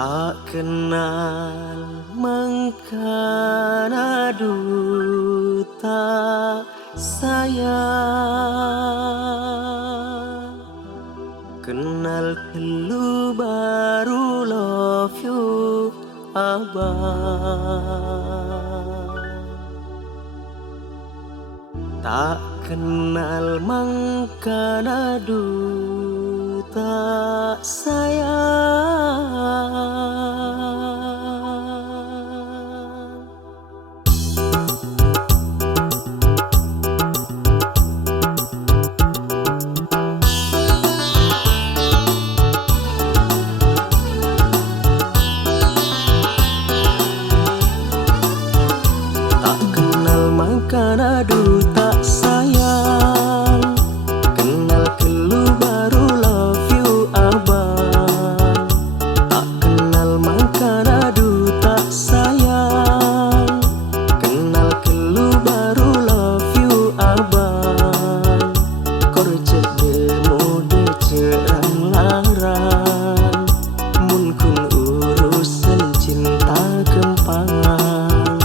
Tak kenal mengkana duta sayang, kenal telu baru love you abang. Tak kenal mengkana duta sayang. Karena duta sayang, kenal kelu baru love you abang. Tak kenal makana duta sayang, kenal kelu baru love you abang. Korcek demo de cerang larang, mun kun urusan cinta kempangan.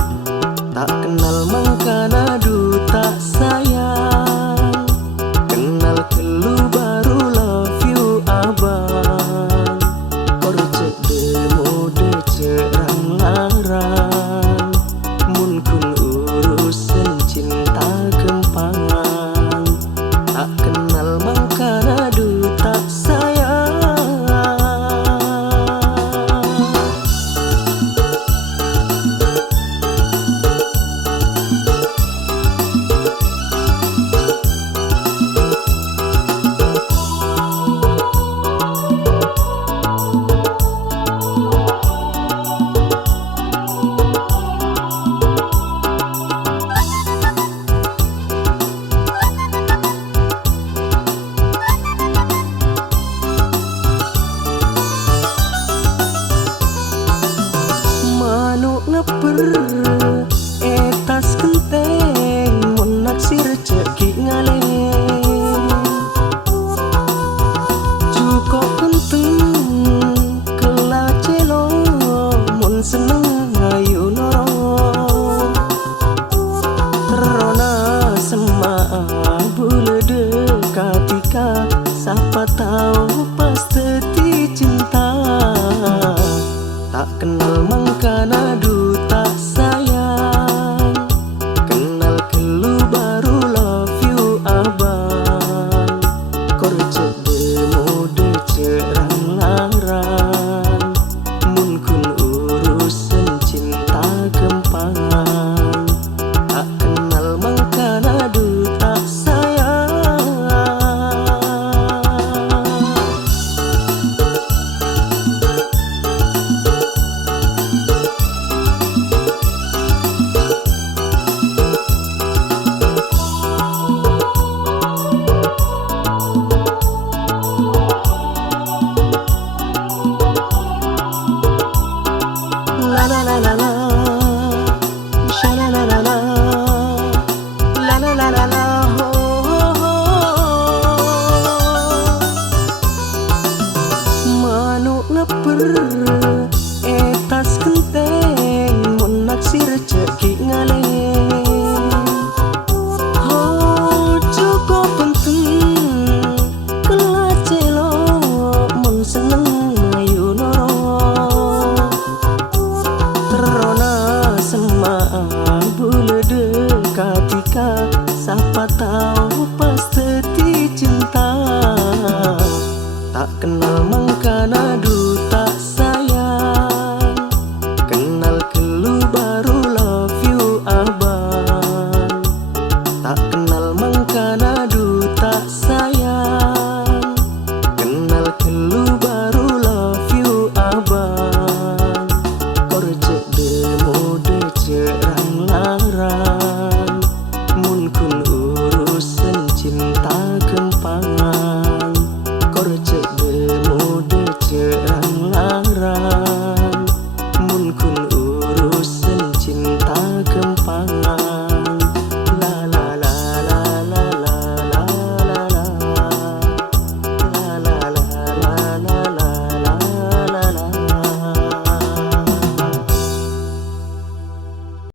Tak kenal mangkana duta sayang, kenal kelu baru love you abang. Korcek demo de cerang larang, mun kun urusan cinta kempangan. Tak kenal mangkana duta sayang. Etas kenteng mun naksir cekik ngaleng, cukup penting kela celo mun seneng ayu noro. Terona semaa bule dekatika, siapa tahu pas teti cinta. Tak kenal mangkana duta sayang, kenal kelu baru love you abang. Korcek demo de cerang larang, mun kun urusan cinta kempangan. Tak kenal mangkana duta sayang. La la la la la, sha la la la la, la la la la la, ho ho ho. Manuk ngeper etas kenteng mun naksir cekik ngaleng. Oh cukup penting kela celo mun seneng ayu noro. Terona semaa bule dekatika,